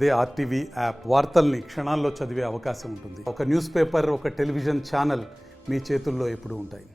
అదే RTV app వార్తల్ని క్షణాల్లో చదివే అవకాశం ఉంటుంది. ఒక న్యూస్ పేపర్, ఒక టెలివిజన్ ఛానల్ మీ చేతుల్లో ఎప్పుడూ ఉంటాయి.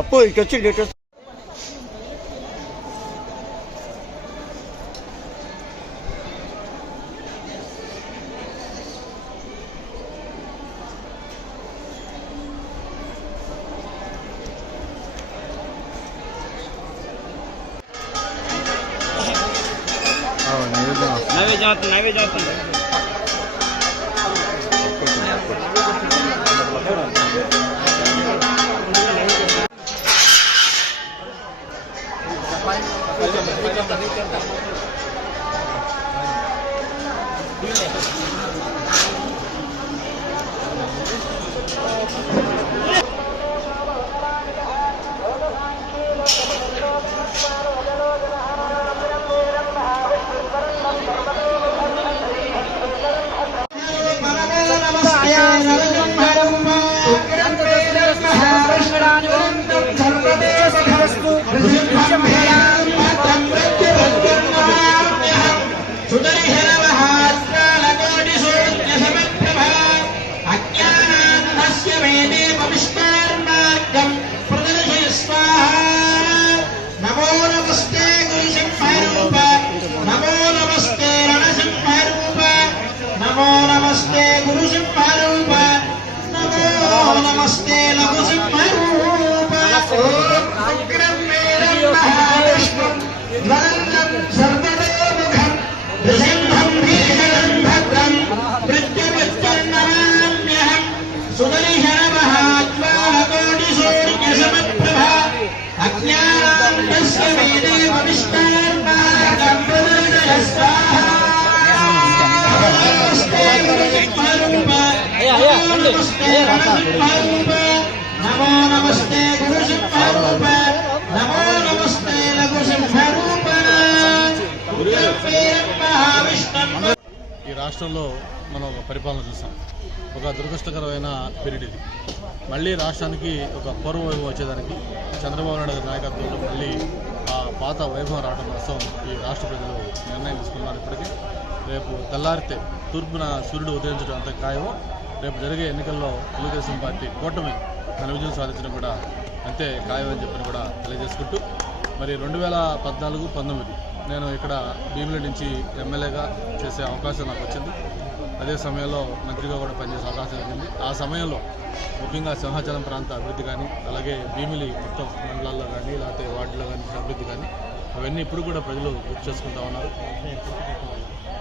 అప్పు ఇటు వచ్చి డీటెయిల్స్ నైవేద్యం ఈ రాష్ట్రంలో మనం ఒక పరిపాలన చూసాం. ఒక దురదృష్టకరమైన పీరియడ్ ఇది. మళ్ళీ రాష్ట్రానికి ఒక పూర్వ వైభవం వచ్చేదానికి చంద్రబాబు నాయుడు గారి నాయకత్వంలో మళ్ళీ ఆ పాత వైభవం రావడం కోసం ఈ రాష్ట్ర ప్రజలు నిర్ణయం తీసుకున్నారు. ఇప్పటికీ రేపు తెల్లారితే తూర్పున సూర్యుడు ఉదయించడం అంత ఖాయమో రేపు జరిగే ఎన్నికల్లో తెలుగుదేశం పార్టీ కూటమి ఘన విజయం సాధించడం కూడా అంతే ఖాయం అని చెప్పని కూడా తెలియజేసుకుంటూ, మరి 2014-19 నేను ఇక్కడ భీమిలి నుంచి ఎమ్మెల్యేగా చేసే అవకాశం నాకు వచ్చింది. అదే సమయంలో మంత్రిగా కూడా పనిచేసే అవకాశం జరిగింది. ఆ సమయంలో ముఖ్యంగా సింహాచలం ప్రాంత అభివృద్ధి కానీ, అలాగే భీమిలి మొత్తం మండలాల్లో కానీ, లేకపోతే వార్డులో కానీ అభివృద్ధి కానీ, అవన్నీ ఇప్పుడు కూడా ప్రజలు గుర్తు చేసుకుంటూ ఉన్నారు.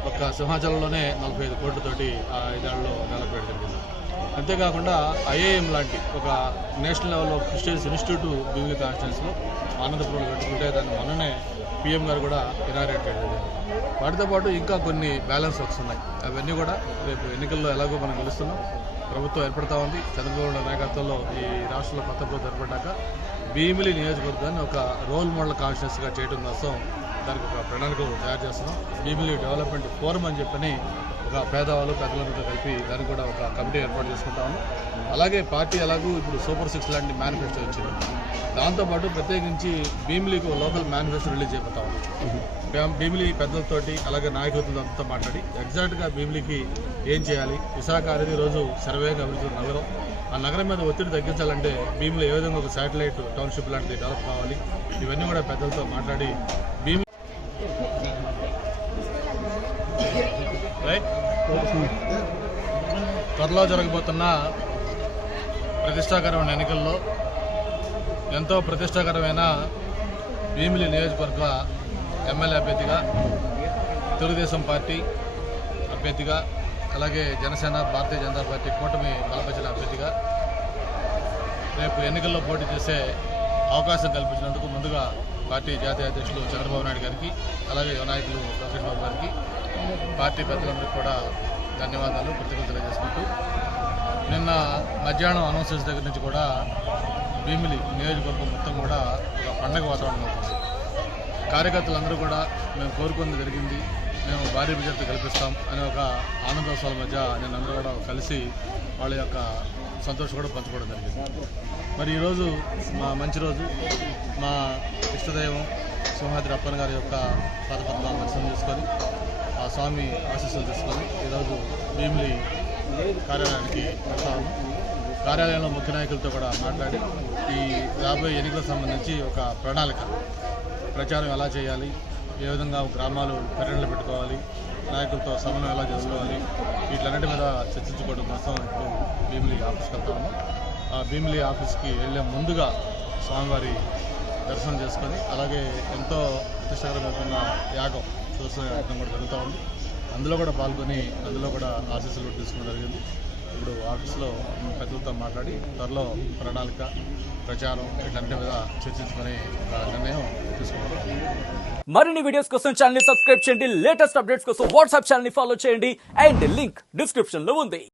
ఒక్క సింహాచలంలోనే 45 కోట్లతోటి ఆ 5 ఏళ్లలో డెవలప్మెంట్ జరిగింది. అంతేకాకుండా ఐఐఎం లాంటి ఒక నేషనల్ లెవెల్లో ప్రెస్టీజియస్ ఇన్స్టిట్యూట్ భీమిలి కాన్స్టిట్యున్సీలో ఆనందపురంలో పెట్టుకుంటే దాన్ని మొన్ననే పీఎం గారు కూడా ఇనాగ్రేట్ చేయడం. వాటితో పాటు ఇంకా కొన్ని బ్యాలెన్స్ వర్క్స్ ఉన్నాయి. అవన్నీ కూడా రేపు ఎన్నికల్లో ఎలాగో మనం గెలుస్తున్నాం, ప్రభుత్వం ఏర్పడతా ఉంది. చంద్రబాబు నాయుడు నాయకత్వంలో ఈ రాష్ట్రంలో కొత్త ప్రభుత్వం ఏర్పడ్డాక భీమిలి నియోజకవర్గాన్ని ఒక రోల్ మోడల్ కాన్స్టిట్యున్సీగా చేయడం కోసం దానికి ఒక ప్రణాళికలు తయారు చేస్తున్నాం. భీమిలి డెవలప్మెంట్ ఫోరం అని చెప్పని ఒక పేదవాళ్ళు పెద్దలందరితో కలిపి దానికి కూడా ఒక కమిటీ ఏర్పాటు చేసుకుంటాము. అలాగే పార్టీ ఎలాగూ ఇప్పుడు సూపర్ 6 లాంటి మేనిఫెస్టో వచ్చింది. దాంతోపాటు ప్రత్యేకించి భీమిలికి లోకల్ మేనిఫెస్టో రిలీజ్ అయిపోతాము. భీమిలి పెద్దలతోటి అలాగే నాయకులతో మాట్లాడి ఎగ్జాక్ట్గా భీమిలికి ఏం చేయాలి, విశాఖ అనేది ఈరోజు సర్వేగా అభివృద్ధి నగరం, ఆ నగరం మీద ఒత్తిడి తగ్గించాలంటే భీమిలి ఏ విధంగా ఒక శాటిలైట్ టౌన్షిప్ లాంటిది డెవలప్ కావాలి, ఇవన్నీ కూడా పెద్దలతో మాట్లాడి భీమిలి త్వరలో జరగబోతున్న ప్రతిష్టాకరమైన ఎన్నికల్లో ఎంతో ప్రతిష్టాకరమైన భీమిలి నియోజకవర్గ ఎమ్మెల్యే అభ్యర్థిగా, తెలుగుదేశం పార్టీ అభ్యర్థిగా, అలాగే జనసేన భారతీయ జనతా పార్టీ కూటమి బలపరిచిన అభ్యర్థిగా రేపు ఎన్నికల్లో పోటీ చేసే అవకాశం కల్పించినందుకు ముందుగా పార్టీ జాతీయ అధ్యక్షులు చంద్రబాబు నాయుడు గారికి, అలాగే యువ నాయకులు లోకేష్ బాబు గారికి, పార్టీ పెద్దలందరికీ కూడా ధన్యవాదాలు, కృతజ్ఞతలు తెలియజేసుకుంటూ నిన్న మధ్యాహ్నం అనౌన్సెస్ దగ్గర నుంచి కూడా భీమిలి నియోజకవర్గం మొత్తం కూడా ఒక పండగ వాతావరణం అవుతుంది. కార్యకర్తలందరూ కూడా మేము కోరుకున్నది జరిగింది, మేము భారీ విజయంతో కల్పిస్తాం అనే ఒక ఆనందోత్సవాల మధ్య నిన్నందరూ కూడా కలిసి వాళ్ళ యొక్క సంతోషం కూడా పంచుకోవడం జరిగింది. మరి ఈరోజు మా మంచి రోజు, మా ఇష్టదైవం సింహాద్రి అప్పన్న గారి యొక్క పాదపద్మాలను దర్శనం చేసుకొని ఆ స్వామి ఆశీస్సులు తీసుకొని ఈరోజు భీమిలి కార్యాలయానికి వెళ్తాము. కార్యాలయంలో ముఖ్య నాయకులతో కూడా మాట్లాడి ఈ రాబోయే ఎన్నికలకు సంబంధించి ఒక ప్రణాళిక, ప్రచారం ఎలా చేయాలి, ఏ విధంగా గ్రామాలు పర్యటనలు పెట్టుకోవాలి, నాయకులతో సమన్వయం ఎలా చేసుకోవాలి, వీటిలన్నిటి మీద చర్చించుకోవడం కోసం ఇప్పుడు భీమిలి ఆఫీస్కి వెళ్తాము. ఆ భీమిలి ఆఫీస్కి వెళ్ళే ముందుగా స్వామివారి దర్శనం చేసుకొని అలాగే ఎంతో ప్రతిష్టాకరమైన యాగం, సుదర్శన యాగం కూడా జరుగుతూ ఉంది. అందులో కూడా పాల్గొని అందులో కూడా ఆశీస్సులు తీసుకోవడం జరిగింది. ఇప్పుడు ఆఫీస్లో పెద్దలతో మాట్లాడి త్వరలో ప్రణాళిక, ప్రచారం వీటన్నిటి మీద చర్చించుకొని ఒక నిర్ణయం తీసుకుంటాం. మరిన్ని వీడియోస్ కోసం ఛానల్ ని సబ్స్క్రైబ్ చేయండి, లేటెస్ట్ అప్డేట్స్ కోసం వాట్సాప్ ఛానల్ ని ఫాలో చేయండి అండ్ లింక్ డిస్క్రిప్షన్ లో ఉంది.